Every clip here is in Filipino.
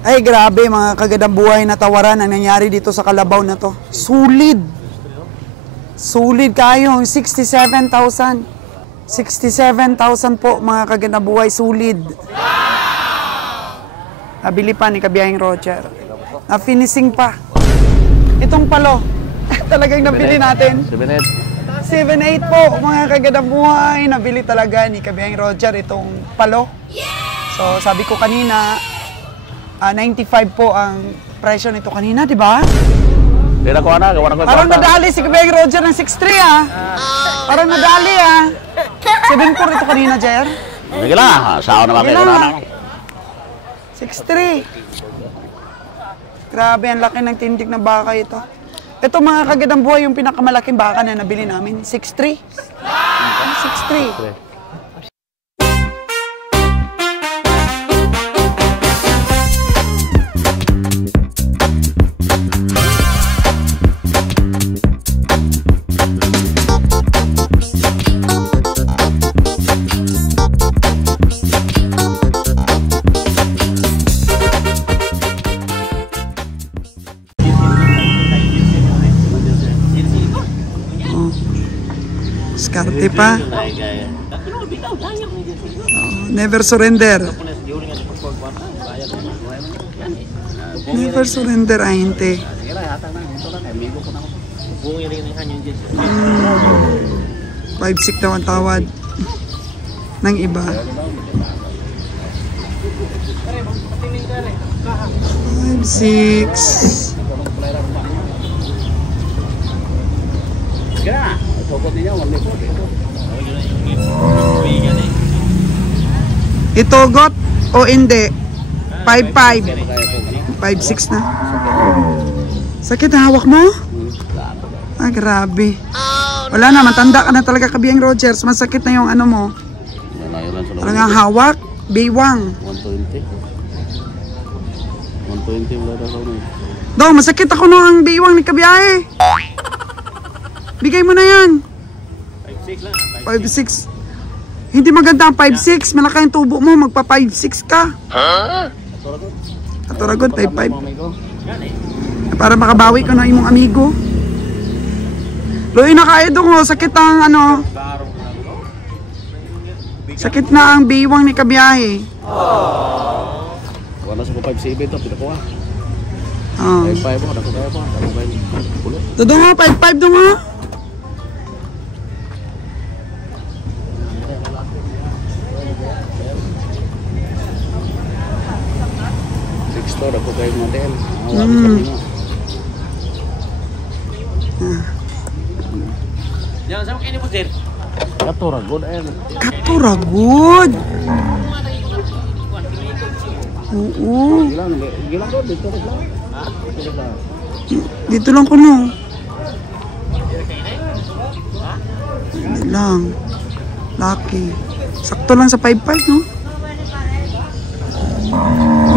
Ay, grabe mga kagandang buhay na tawaran ang nangyari dito sa Kalabaw na to. Sulit. Sulit kayo, 67,000. 67,000 po mga kagandang buhay, sulit. Nabili pa ni Kabiyahing Roger. Na-finishing pa. Itong palo, talagang nabili natin. 7-8 po mga kagandang buhay. Nabili talaga ni Kabiyahing Roger itong palo. So sabi ko kanina, 95 po ang presyo nito kanina, di ba? Parang nadali si Kabiyahing Roger ng 6'3" ah. Parang nadali ah. 7'4" ito kanina, Jer. Sige lang, sao na mapay ko na. 6'3". Grabe, ang laki ng tindig na baka ito. Ito mga kagandang buhay yung pinakamalaking baka na nabili namin. 6'3". 6'3". Skarte pa. Never surrender. Never surrender, ahinte. 5-6 daw ang tawad ng iba. 5-6. Itogot o hindi? 5-5. 5-6 na. Sakit na hawak mo? Ah, grabe. Wala na, matanda ka na talaga, Kabiyahing Rogers. Masakit na yung ano mo. Parang ang hawak. Baywang. 120 wala na ako. Dong, masakit ako nung ang baywang ni Kabiyahe. Bigay mo na yan. 5-6. Hindi maganda ang 5-6. Malaki ang tubo mo. Magpa 5-6 ka. Aturagot, 5-5. Para makabawi ko na imong amigo. Loy na kayo doon. Sakit ang ano. Sakit na ang biwang ni Kabiyahe. Wala sa ko 5-7 ito. Pinakuha. 5-5 mo. Naku kaya po. Ito doon nga. 5-5 doon nga. Store ako kayo mga del. Yan, saan kayo ni po, Sir? Katuragod. Katuragod? Oo. Gilang doon, dito lang. Dito lang ko no. Hindi lang. Lucky. Sakto lang sa 5-5 no?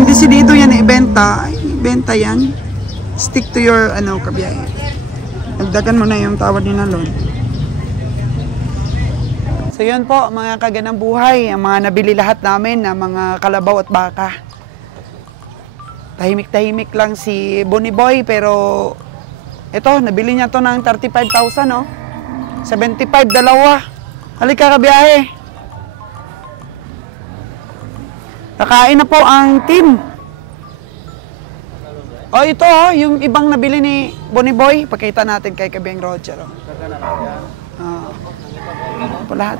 Hindi si dito yan ibenta. Ibenta yan. Stick to your ano, Kabiyahe. Nagdagan mo na yung tawad ni Nalon. So yun po, mga kaganang buhay. Ang mga nabili lahat namin na mga kalabaw at baka. Tahimik-tahimik lang si Bonnie Boy. Pero ito, nabili niya to ng 35,000 no? 75, dalawa. Halika, Kabiyahe. Nakain na po ang team. O ito yung ibang nabili ni Bonnie Boy. Pakita natin kay Kabiyahing Roger. Ito lahat.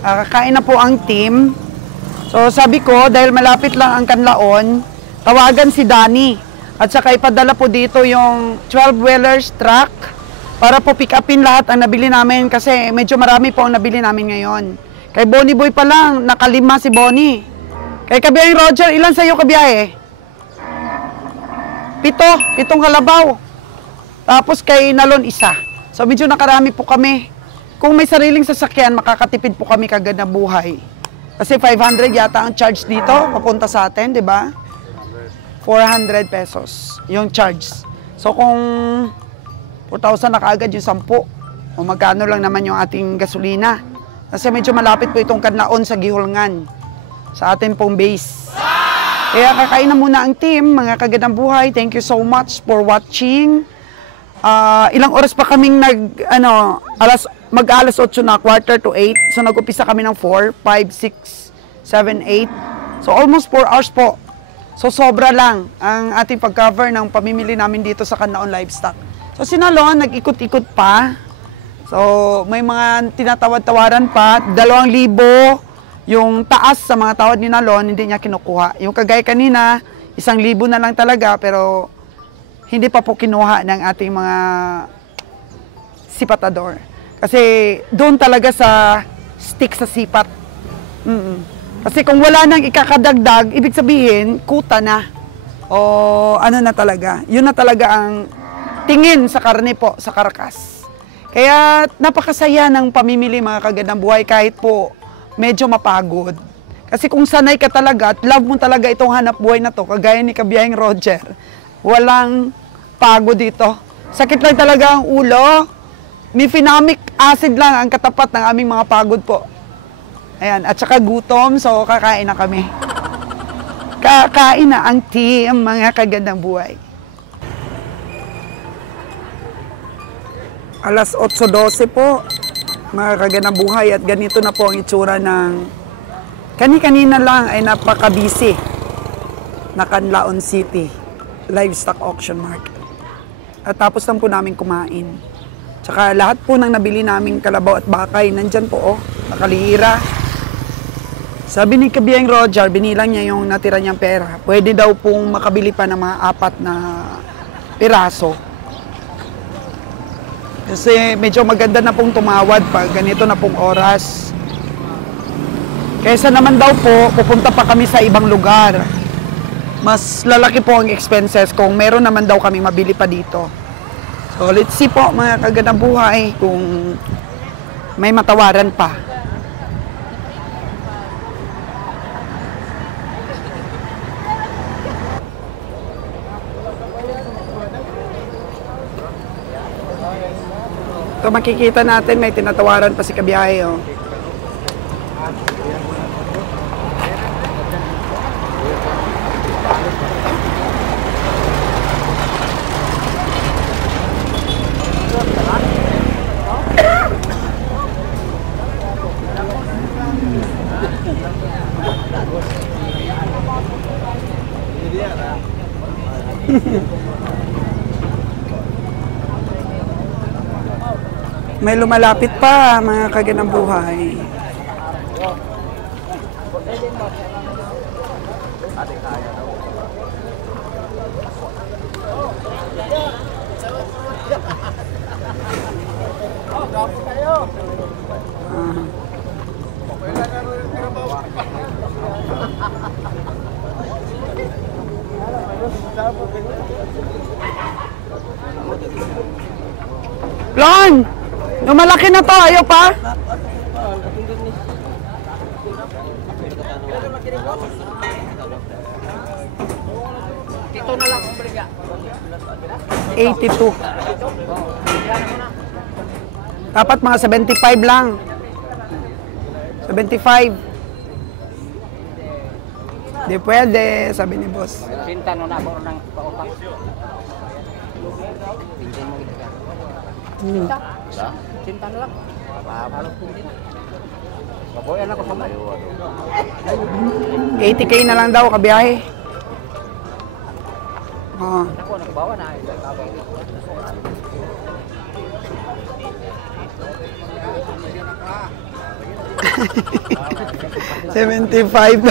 Kakain na po ang team. So sabi ko, dahil malapit lang ang Kanlaon, tawagan si Danny. At saka ipadala po dito yung 12-wheelers truck para po pick upin lahat ang nabili namin kasi medyo marami po ang nabili namin ngayon. Kay Bonnie Boy pa lang, nakalima si Bonnie. Kay Kabiyahing Roger, ilan sa'yo, Kabiyahe? 7 kalabaw. Tapos kay Nalon, 1. So medyo nakarami po kami. Kung may sariling sasakyan, makakatipid po kami kagad na buhay. Kasi 500 yata ang charge dito, papunta sa atin, di ba? 400 pesos yung charge. So kung 4,000 na kaagad yung 10, o magkano lang naman yung ating gasolina. Kasi medyo malapit po itong Kanlaon sa Gihulngan, sa ating pong base. Kaya kakain na muna ang team, mga kagandang buhay. Thank you so much for watching. Ilang oras pa kaming mag-alas 8 na, 7:45. So nag-upisa kami ng 4, 5, 6, 7, 8. So almost 4 hours po. So sobra lang ang ating pag-cover ng pamimili namin dito sa Kanlaon Livestock. So si Nalon, nag-ikot-ikot pa. So may mga tinatawad-tawaran pa, 2,000. Yung taas sa mga tawad ni Nalon, hindi niya kinukuha. Yung kagaya kanina, 1,000 na lang talaga, pero hindi pa po kinuha ng ating mga sipatador. Kasi doon talaga sa stick sa sipat. Kasi kung wala nang ikakadagdag, ibig sabihin, kuta na. O ano na talaga. Yun na talaga ang tingin sa karne po, sa karakas. Kaya napakasaya ng pamimili mga kagandang buhay kahit po medyo mapagod. Kasi kung sanay ka talaga at love mo talaga itong hanap buhay na to, kagaya ni Kabiyahing Roger, walang pagod dito. Sakit lang talaga ang ulo. Mefenamic acid lang ang katapat ng aming mga pagod po. Ayan, at saka gutom, so kakain na kami. Kakain na ang team, mga kagandang buhay. Alas 8:12 po. Mga kagandang buhay, at ganito na po ang itsura ng kani-kanina lang ay napaka-busy na Kanlaon City Livestock Auction Market. At tapos lang po namin kumain. Tsaka lahat po ng nabili naming kalabaw at bakay, nandyan po nakalihira. Sabi ni Kabiyahing Roger, binilang niya yung natira niyang pera. Pwede daw pong makabili pa ng mga 4 na piraso. Kasi medyo maganda na pong tumawad pag ganito na pong oras. Kaysa naman daw po, pupunta pa kami sa ibang lugar. Mas lalaki po ang expenses kung meron naman daw kami mabili pa dito. So let's see po mga kagandang buhay kung may matawaran pa. So makikita natin may tinatawaran pa si Kabiyahe. May lumalapit pa mga kagandang buhay. Lon! Lumalaki na to, ayaw pa? Ito na lang, kumbriga. 82. Dapat mga 75 lang. 75. Di pwede, sabi ni boss. Sinta no na ako ng pautang. Sinta na lang. Pabalot ko din. Baboyan ako sa mayo. 80K na lang daw, Kabiyahe. Oh. Ako nagbawa na. 75.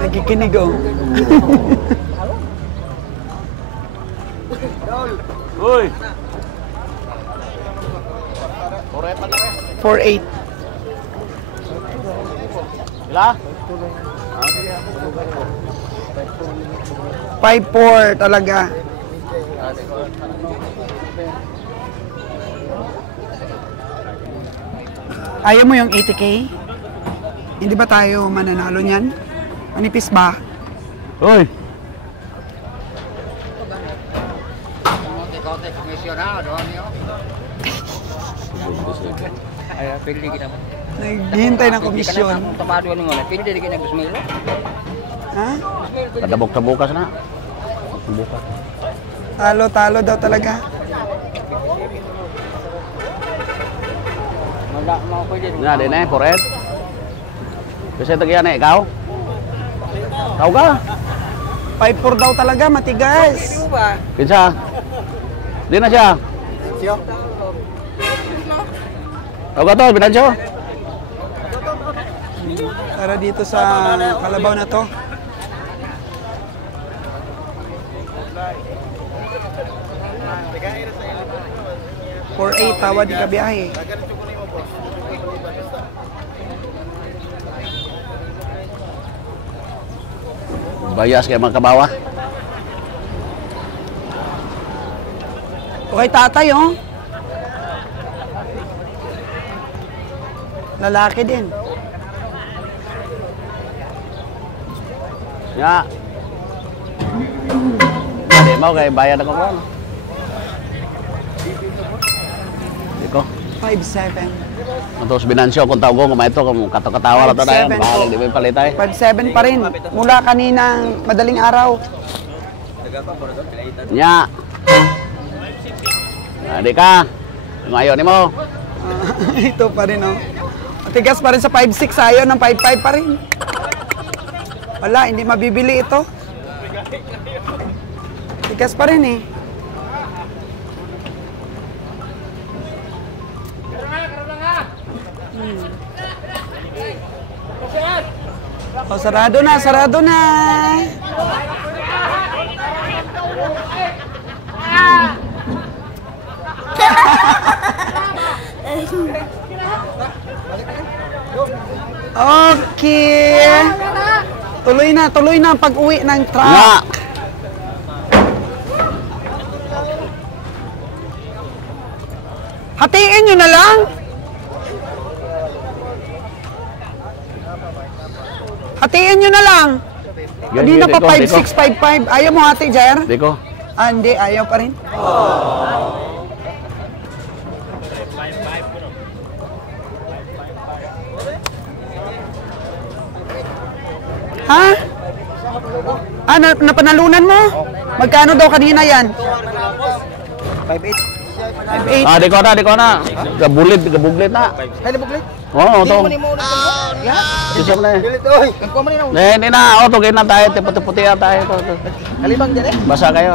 Nakikinig oh. Uy. 48. Ila? 54 talaga. Ayaw mo yung 80K? Hindi ba tayo mananalo niyan? Manipis ba? Uy! Konti komisyon na, doon niyo. Ay, pili kita mo. Naghihintay ng komisyon. Tapado ni mo na, pili din kita ng Ha? Kadabok sa bukas na. Bukas. Talo daw talaga. Nga, din eh, correct. Kasi tagyan eh, ikaw? Ikaw ka? 5-4 daw talaga, matigas. Kinsa? Di na siya. Ikaw ka to, Binansyo? Para dito sa kalabaw na to. For 8, tawa di ka biyahe. Bayas kayo mga kabawa. Okay, tatay, oh. Lalaki din. Ya. Hindi mo kay bayad ako ko. Diko. 5-7. Untuk Binansyo kung tawag ko kumaito kung kato-katawa ra to na yan. 5-7 Bahalag po. di ba palitay. 5-7 pa rin. Mula kaninang madaling araw. Nya. Adi ka. Ngayon ni mo. Ito pa rin, oh. Matigas pa rin sa 5-6. Ayaw ng 5-5 pa rin. Wala, hindi mabibili ito. Matigas pa rin, eh. Oh, sarado na, sarado na. Okay. Tuloy na ang pag-uwi ng truck. Nga. Hatiin nyo na lang. Hatiin nyo na lang. Hindi na pa 5-6-5-5. Ayaw mo hati, Jair? Diko. Ah, hindi. Ayaw pa rin. Ha? Ah, napanalunan mo? Magkano daw kanina yan? 5-8. 5-8. Ah, diko na. Gabulit na. Kaya buklit? Oo, to. Ya. Susap na eh. Dilit oy. Ang kumain na. Hindi na. O, tugin na tayo. Puti-puti na tayo. Kalibang dyan eh. Basa kayo.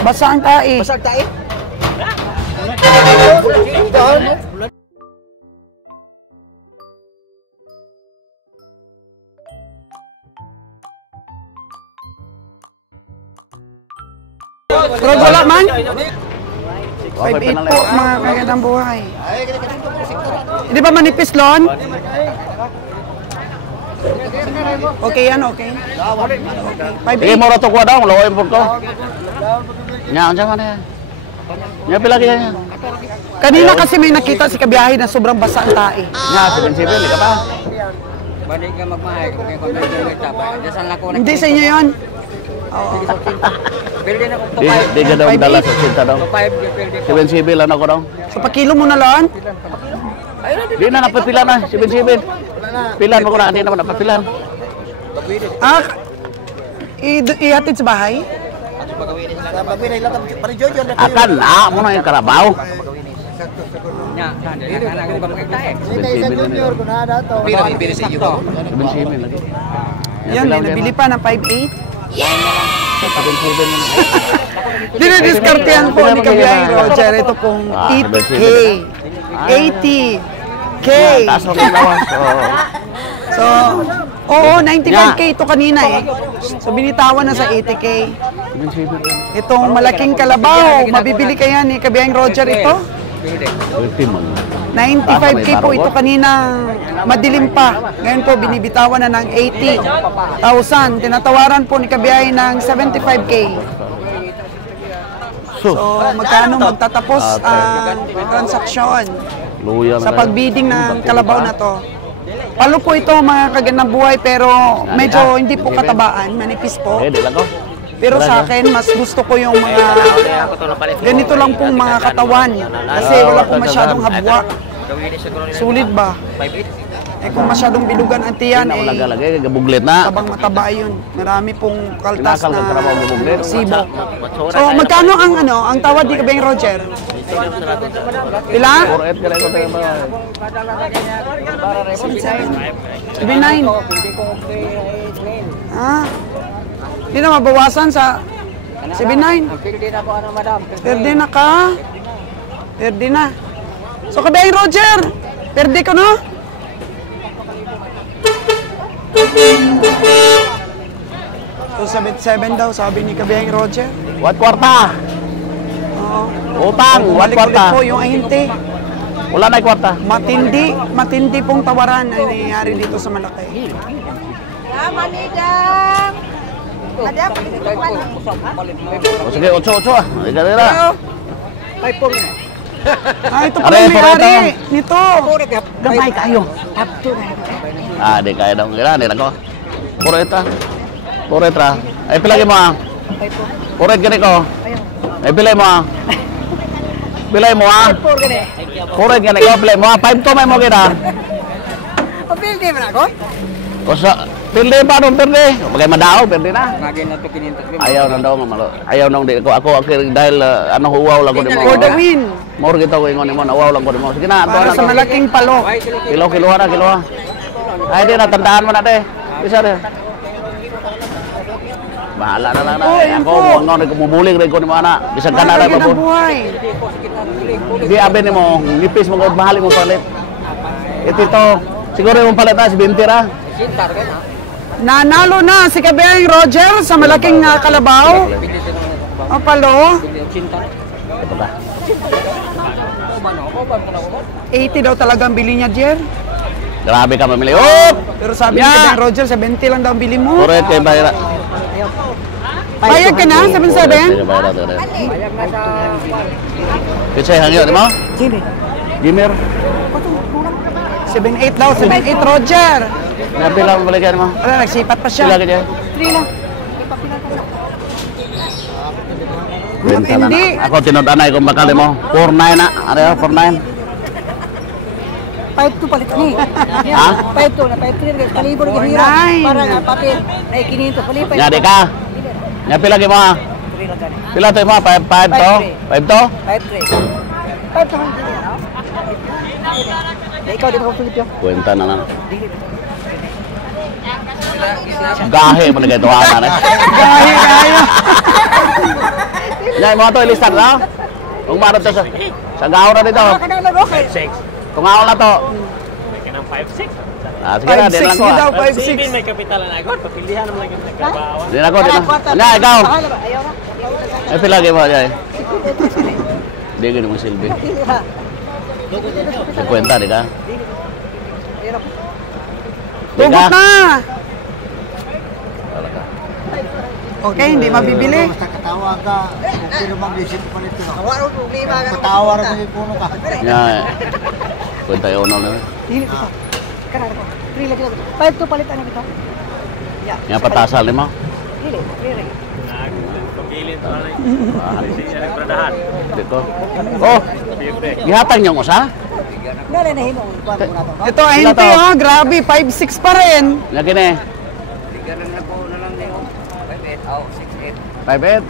Basa ang tae. Basag tayo. Pero wala man. Okay, 5-8 po, mga kagandang buhay. Hindi ba manipis, Lon? Okay yan, okay. Sige, 5-8. mura to kuha daw. Lawain po ko. Nya, ang sama na yan. Nya, pila kaya yan. Kanina kasi may nakita si kabiyahe na sobrang basa ang tae. Nya, 7-7. Di ka pa? Balik ka magmahay kung may kontrata ng tapa. Diyan lang ko na. Hindi sa inyo yun. Oo. Building ako to Di ka daw 5-8. dala sa sinta daw. 5 7-7 lang ako daw. So, pakilo mo na, Lon. Di na napapila na. 7-7. Pilan mo ko na. Hindi naman napapilan. Ah, ihatid sa bahay? Akan na. Mo na yung karabaw. Nya, anak ko bang kita eh. 7-7 na nila. Pero sa iyo. 7-7 lagi. Yan, may nabili pa ng 5-8. 7-7 na. Di na diskartehan po ni kabiyahe Roger. Ito pong 80K. 80K. Taas mo yung lawas. So, oo, 95K ito kanina eh. So, binitawan na sa 80K. 7-7 lang. Itong malaking kalabaw, mabibili kaya ni kabiyaheng Roger ito? 20 man. 95K po ito kanina, madilim pa. Ngayon po, binibitawan na ng 80,000. Tinatawaran po ni kabiyahe ng 75K. So, magkano magtatapos ang transaksyon Luya sa pagbidding ng kalabaw na to? Palo po ito mga kaganang buhay pero medyo hindi po katabaan, manipis po. Eh, di lang ko. Pero sa akin, mas gusto ko yung mga ganito lang pong mga katawan. Kasi wala po masyadong habwa. Sulit ba? Eh kung masyadong bilugan ang tiyan, eh Lagi, gabuglit na. tabang mataba yun. Marami pong kaltas Kinakal ng trabaho na gabuglit. sibo. So magkano ang tawad di ka ba yung Roger? Pila? 4-8 ka lang ko tayo ba? 79. Ah, hindi na mabawasan sa 79. Pwede na po ano, madam. Perde na ka. Perde na. So kabayang Roger, perde ka no? So 77 daw sabi ni kabayang Roger. What kwarta? Oo. Utang, what Balik ulit kwarta? po yung ahinte. Wala na kwarta. Matindi pong tawaran ang nangyayari dito sa Malaki. Manidang! Madam, O sige, 8-8 ah. Ika nila. Ah, ito pala Aray, yung may-ari poreta. nito. Gamay kayo. Ah, di kaya daw. Kaya di lang ko. 4-8 4-8 Ay, pilagi mo ah. 4-8 gani ko. Ay, pilay mo ah. Pilay mo ah. 4-8 gani ko. Pilay mo ah. 5 to may mo kita. Pabili mo na ako? O sa... Pilde pa nung pilde. Bagay madao, pilde na. Lagi na ito kinintas. Ayaw na daw nga malo. Ayaw nang di ko. Ako dahil ano huwaw lang ko di mo. For the win. More kita ko ingon mo na wow lang ko di mo. Sige na, Para na sa to. malaking palo. Kilo na. Ay di na tandaan mo na te. Bisa de. Bahala na lang na. Oh, yan Ako po. mo ngon ko mubuling rin ko ni mo ana. Bisag ka na Mga rin kaganang mo. buhay. Di abi ni mo nipis mo ko bahali mo palit. Ito siguro yung palit na si 20 ra. Sintar ka na. Nanalo na si kabayang Roger sa malaking kalabaw. O palo. Sintar. Ito ka. 80 daw talaga ang bili niya, Jer. Grabe ka mamili. Oh! Pero sabi ni Yeah. kabayang Roger, 70 lang daw ang bili mo. Correct kay bayra. Payag ka na, 77? Kay bayra to. Bayang na sa... Kasi hangyo di mo? Sino? Gimer. 78 daw, 78 Roger. Nabila mo balikan mo. Wala, nagsipat pa siya. Sila ka dyan. 3 lang. Benta na Hindi. na. Ako tinod-anay kung bakal mo. 4-9 na. Ano yun? 4-9. 5-2 palit ni. Ha? 5-2 na 5-3 guys. Kalibor ng hira. Nine. Para nga papel. Na 500 palipay. Nga di ka. Nga pila ka mo ha. Pila to mo? 5 to? 5 to? 5-3. 5 to ikaw di ba kung Filipino? Kwenta na lang. Gahe mo na kayo tuwanan eh. Gahi kayo. Nga mo ito ilistan na. Kung marot to sa gaho na dito. Kanang okay. Kung ako na to. Kanang 5-6. Ah, sige na, din lang 5-6 ko. daw, 5-6 may 5-6. kapitalan agad. Papilihan naman lang yung nagkabawan. Din ako, din ako. Nga, ikaw. Ayaw na. Ay, pila kayo mo dyan. Hindi ka naman silbi. Sa kwenta, di ka? Di Tugot ka? na. Okay, hindi mabibili. Basta katawa ka, okay naman visit pa nito. Awaro problema ka. Katawa rin yung puno ka. Nga, kwenta yung uno na. Dili ko. Kanang ko. 3 lang kita. 5-2 palit ano kita? Ya. Nga, patasal ni mo. Dili. Dili. Pagilin pa lang. Siya nagpradahan. Dito. Oh, gihatag niyong usa? Nala na himo. Kuwan mo na to. Ito, ahinte to? oh, grabe, 5-6 pa rin. Nga kini. Ganun na po na lang niyo. 5-8. Oh, 5-8.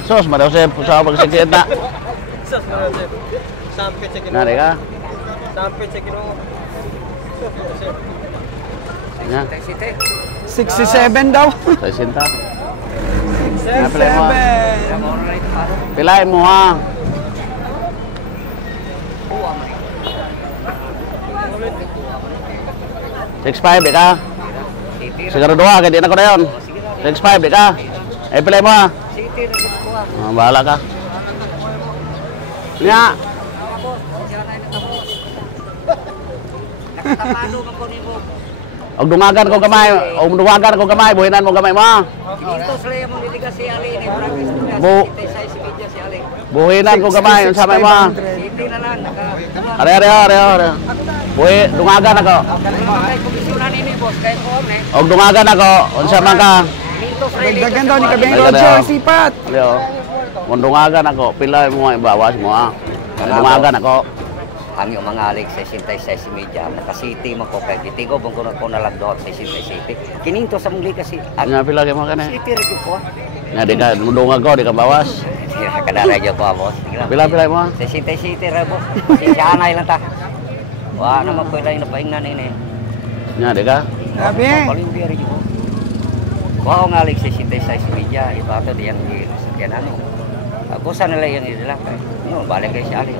6-8. Sus, madaw siya sa pagsikiit na. Sampit sa Nga, di ka? Sampit sa kinuha. Nga, 67 daw. sa sinta. Nga, pilay mo ha. 67. Pilay mo ha. $6.5 di ka? Siguraduha, kaya di na ko na yun. $6.5 di ka? Eh, pilay mo ha. Bahala ka. Nga. Og dungagan ko gamay, og dungagan ko gamay, buhinan mo gamay mo ha. Dito sila yung mga diliga si Ali. Bu- Sa si Media si Ali. Buhinan ko gamay, unsa may mo? Hindi na lang. Are. Buhi, dungagan ako. Kay komisyonan ini boss, kay ko Og dungagan ako, unsa man ka? Dagdagan daw ni Kabeng Dagdagan Roger, daw. sipat. Leo. Kung dungagan ako, pila mo ibawas mo ah. Dungagan ako. Ang yung mga alik sa 66 media, naka-city mo ko kay Kitigo, bang ko na lang doon sa 66. Kininto sa muli kasi, ang Nga pila kay mo kanay. city rin ko. Nga di ka dungag ko, di ka bawas. Kadara ko boss. Pila mo? Sa 66 rin boss. Siyanay lang ta. Wala naman pwede na paingnan ini. Nga di ka. Grabe. Paling biar ko. Wow, nga alik sa 66 media, iba to diyang sakyan ano. Busan nila yung ila kay. No, balik kay si Ali.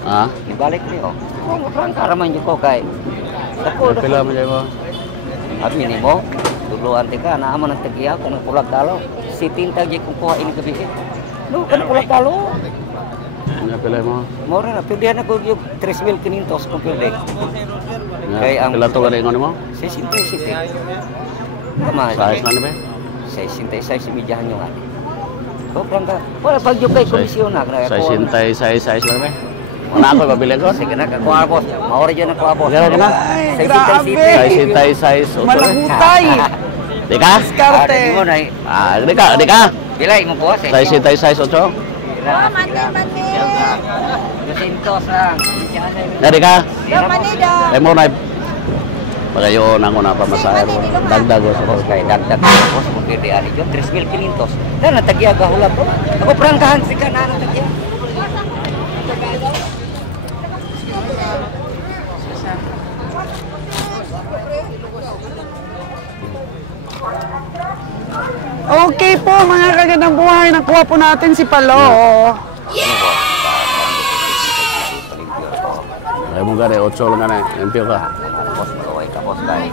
Ha? Ibalik niyo. Ang karaman niyo ko kay. Dako Pila mo mo? Abi ni mo. Tuluan ti ka na man ang tagiya kung pulag talo. Si tinta gi kung kuha ini gabi. No, kan pulag talo. Nga pila mo? Mo na pilihan ako yung 3,500 kung pili. Nga Kay ang pila to gani ngono mo? 66. Tama. Size man ba? 66 mediahan yung ali. Ko prangka. Wala pag yung kay komisyon na kaya ko. Size man ba? Wala ako mabili ko. Sige na kuha boss. Maori dyan ang kuha boss. Gana na. Ay, grabe. Size. Malahutay. Di ka? Diskarte. Di mo na Di ka. Bilay mo po. Size 8. Dusintos lang. Nga di ka? Manida. Ay mo na. Pagayon ako na pamasahe mo. Dagdag ko sa Boss kay dagdag boss mo kay ani jo 3,500. Na natagya gahula po. Ako prangkahan si kana natagya. Okay po, mga kagandang buhay. Nakuha po natin si Palo. Ay mo gani 8 lang gani. Empio ka. Boss kaway ka boss kay.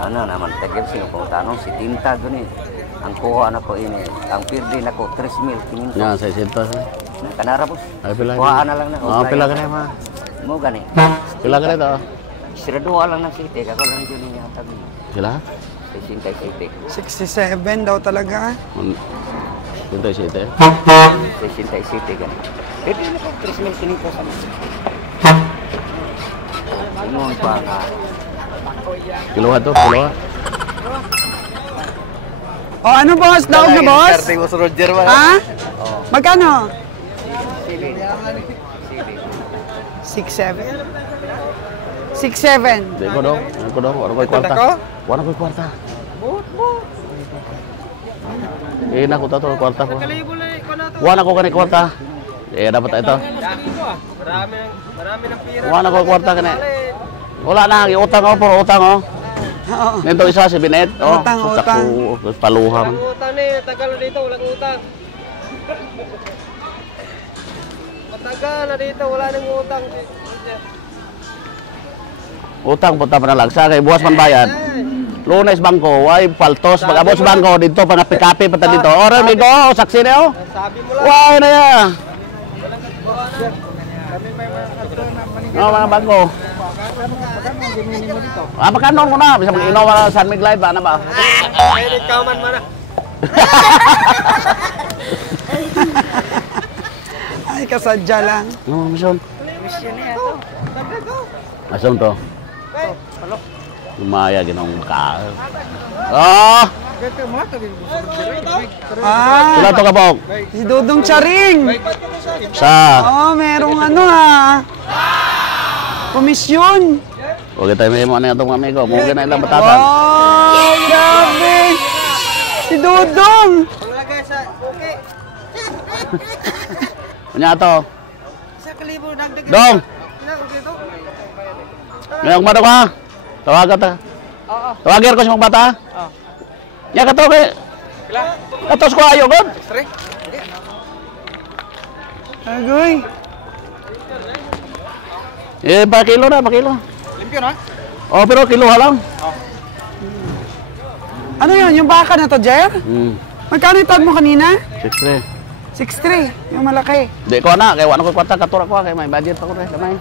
Ano naman tagya sino kung tanong si tinta gani. Ang kuha na ko ini, ang pirdi na ko 3,500. Nga 600. Kanara boss. Ay pila. Kuhaan na lang na. Pila gani ma. Mo gani. Pila gani to? Siraduha lang ng city, kako lang yun niya tabi. Sila? 66. 67 daw talaga. Punta siya. 66 gani. Pwede na ko 3,500 sa mga. Ano pa nga? Kiluha to. O ano boss? Daog na boss? Boss Roger ba? Ha? Magkano? Sili. 6'7". 6'7". Di ko dong. Wala ko'y kwarta. Wala ko'y kwarta. Na ko to kwarta ko. Wala ko kani kwarta. Dapat ito. Marami ng pira. Wala ko kwarta kani. Wala na, utang ko, puro utang ko. Oo. Nito isa si Binet. Utang. Paluham. Utang na tagal na dito, walang utang. Matagal na dito, wala nang utang. Utang punta pa na lagsa kay buwas man bayad. Lunes bangko, way paltos pag abot sa bangko dito pangapikapi pata dito. Ora migo, saksi na oh. Sabi mo lang. Way na ya. Mga bangko. Pagkano mo na, bisa mag-inaw na San Miguel ba na ba? Edit ka man mana. Ay, kasadya lang. Mission. Asam to? Lumaya ginong ka. Oh! Sila to kabog. Si Dudong Charing. Sa. Oh, merong komisyon. Huwag tayo may mga itong amigo. Mungkin na ilang batasan. Oh, grabe. Si Dudong. Kanya to. Dong! Ngayong madok ha? Tawagan ta. Tawagin ko sa mga bata. Nya ka to kay. Katos ko ayo god. Agoy. Pa kilo na, pa kilo. Limpyo na? Oh, pero kiluha lang. Ano yun? Yung baka na to, Jer? Magkano itag mo kanina? 6-3. 6'3". Yung malaki. Di ko na, kay wala ko kwarta, katura ko kay may budget pa ko rin, damay.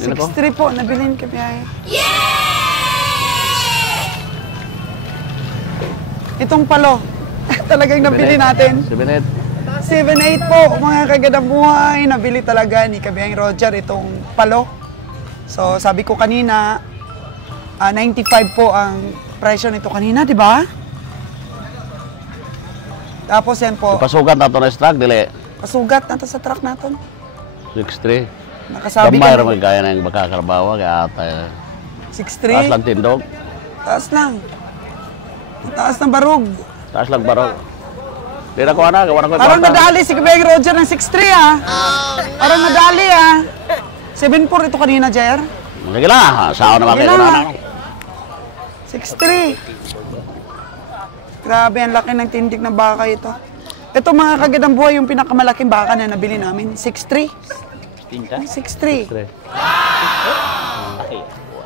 6'3" po, nabilin ka biyahe. Itong Palo. Talagang nabili natin. 7-8. 7.8 po, mga kagandang buhay. Nabili talaga ni Kabiyang Roger itong palo. So, sabi ko kanina, 95 po ang presyo nito kanina, di ba? Tapos yan po, Pasugat na ito na truck, dili. pasugat na to sa truck natin. 6'3". Nakasabi Gamay ka raman kaya na yung baka karbawa, kaya ata. Taas 6.3. lang tindog, Taas lang. Taas ng barog. taas lang barog. Di na ko na, gawa na ko yung Parang kwarta. nadali si Kabiyang Roger ng 6.3 ah. Parang nadali ah. 7.4 ito kanina, Jer. Sige lang, sao naman Sige kayo lang. na. 6.3. Grabe, ang laki ng tindig ng baka ito. Ito mga kagandang buhay, yung pinakamalaking baka na nabili namin. 6.3. 6.3.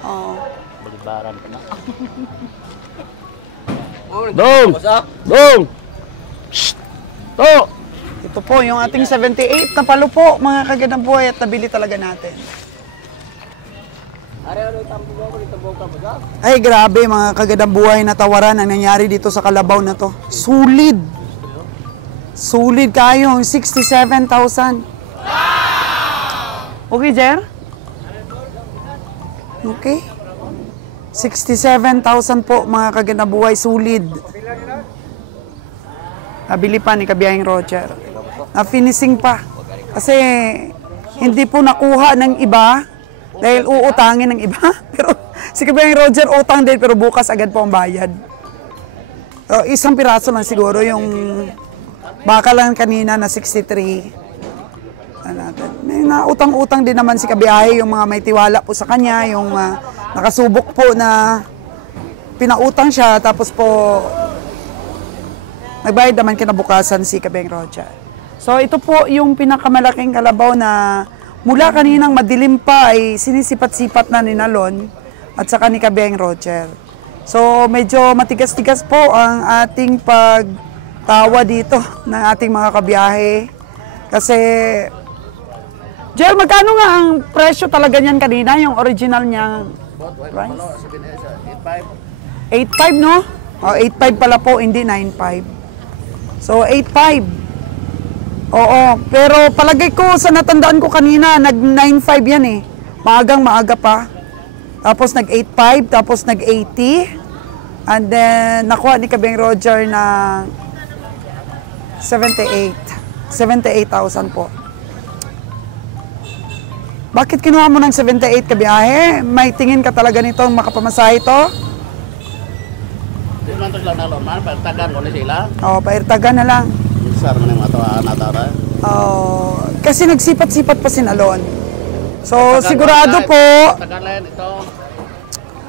Oo. Dong! Dong! Shhh! To! Ito po, yung ating 78 na palo po, mga kagandang buhay at nabili talaga natin. Ay, grabe mga kagandang buhay na tawaran ang nangyari dito sa kalabaw na to. Sulit! Sulit kayo, 67,000. Okay, Jer? Okay. 67,000 po mga kagandang buhay, sulit. Nabili pa ni Kabiyang Roger. Na-finishing pa. Kasi hindi po nakuha ng iba dahil uutangin ng iba. Pero si Kabiyang Roger utang din pero bukas agad po ang bayad. So, isang piraso lang siguro yung baka lang kanina na 63. May nautang-utang din naman si Kabiyahe, yung mga may tiwala po sa kanya, yung nakasubok po na pinautang siya tapos po nagbayad naman kinabukasan si Kabiyang Roger. So ito po yung pinakamalaking kalabaw na mula kaninang madilim pa ay sinisipat-sipat na ni Nalon at saka ni Kabiyang Roger. So medyo matigas-tigas po ang ating pagtawa dito ng ating mga kabiyahe. Kasi, Jel, magkano nga ang presyo talaga niyan kanina, yung original niyang price? 8.5, no? O, 8.5 pala po, hindi 9.5. So, 8.5. Oo, pero palagay ko, sa natandaan ko kanina, nag-9.5 yan eh. Maagang maaga pa. Tapos nag-8.5, tapos nag-80. And then, nakuha ni Kabiyang Roger na 78,000 po. Bakit kinuha mo ng 78 kabiyahe? May tingin ka talaga nito makapamasahe ito? Di man lang na man, pagtagan ko ni sila. Oo, pairtagan na lang. Sar man yung matawa na. Oo, kasi nagsipat-sipat pa si Nalon. So, sigurado po Pagtagan lang ito.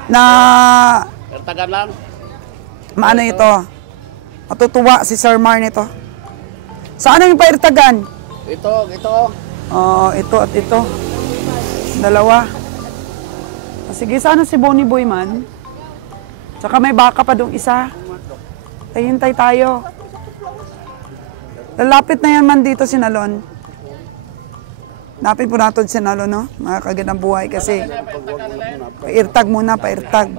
na Pagtagan lang. maano ito. Matutuwa si Sir Mar nito. Saan ang pairtagan? Ito. Oo, ito at ito. Dalawa. Sige, sana si Bonnie Boy man. Tsaka may baka pa dong isa. Hintay tayo. Lalapit na yan man dito si Nalon. Napin po natin si Nalon, no? Mga kagandang buhay kasi pairtag muna, pairtag.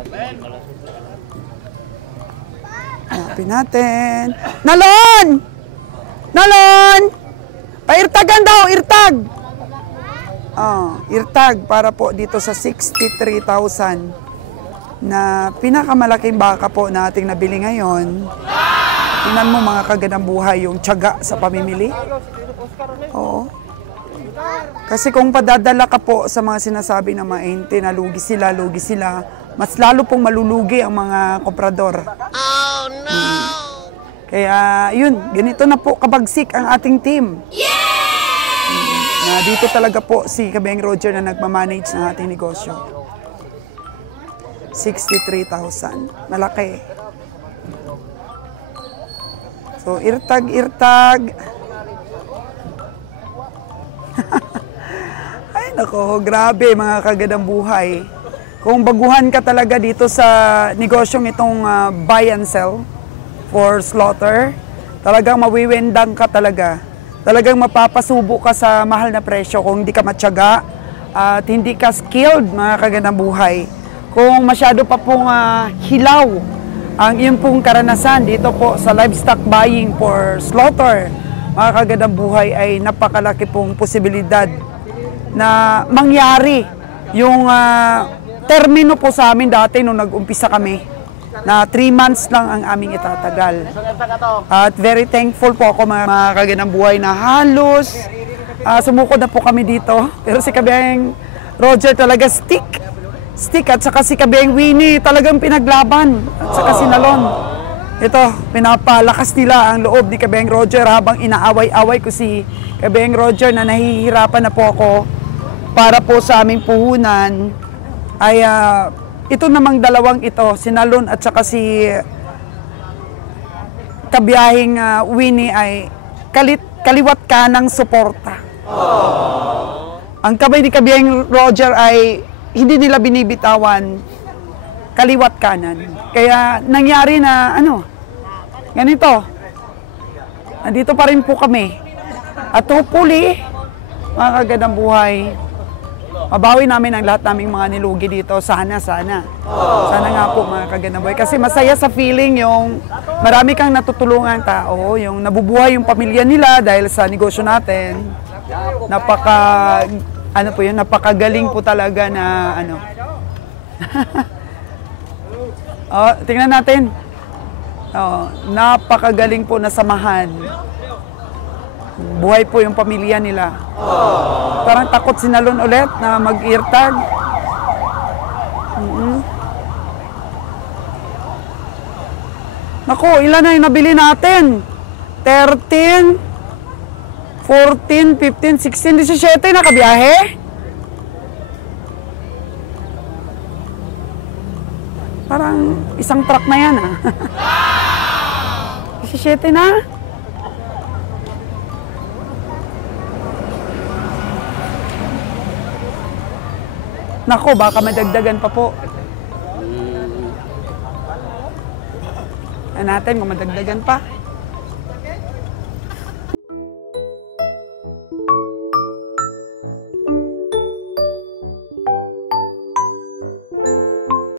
Napin natin. Nalon! Nalon! Pairtagan daw, irtag! Irtag para po dito sa 63,000 na pinakamalaking baka po na ating nabili ngayon. Tingnan mo mga kagandang buhay yung tiyaga sa pamimili. Oo. Kasi kung padadala ka po sa mga sinasabi na mainte na lugi sila, mas lalo pong malulugi ang mga komprador. Oh no! Kaya yun, ganito na po kabagsik ang ating team. Na dito talaga po si Kabiyang Roger na nagmamanage ng ating negosyo. 63,000. Malaki. So, irtag. Ay, nako, grabe mga kagandang buhay. Kung baguhan ka talaga dito sa negosyong itong buy and sell for slaughter, talagang mawiwendang ka talaga. Talagang mapapasubo ka sa mahal na presyo kung hindi ka matyaga at hindi ka skilled, mga kagandang buhay. Kung masyado pa pong hilaw ang iyong pong karanasan dito po sa livestock buying for slaughter, mga kagandang buhay, ay napakalaki pong posibilidad na mangyari yung termino po sa amin dati nung nag-umpisa kami na 3 months lang ang aming itatagal. At very thankful po ako mga kagandang buhay na halos sumukod na po kami dito. Pero si Kabiyahing Roger talaga stick at saka si Kabiyahing Winnie talagang pinaglaban at saka si Nalon. Ito, pinapalakas nila ang loob ni Kabiyahing Roger habang inaaway-away ko si Kabiyahing Roger na nahihirapan na po ako para po sa aming puhunan. Ay ito namang dalawang ito, si Nalon at saka si Kabiyahing Winnie ay kaliwat kanang suporta. Ang kamay ni Kabiyahing Roger ay hindi nila binibitawan kaliwat kanan. Kaya nangyari na ganito. Nandito pa rin po kami. At hopefully, mga kagandang buhay, mabawi namin ang lahat naming mga nilugi dito. Sana. Sana nga po mga kagandang buhay. Kasi masaya sa feeling yung marami kang natutulungan tao, yung nabubuhay yung pamilya nila dahil sa negosyo natin. Napakagaling po talaga na tingnan natin. Napakagaling po na samahan. Buhay po yung pamilya nila. Parang takot si Nalon ulit na mag-eartag. Naku, ilan na yung nabili natin? 13, 14, 15, 16, 17 na kabiyahe? Parang isang truck na yan 17 na? Nako, baka madagdagan pa po. Natin kung madagdagan pa.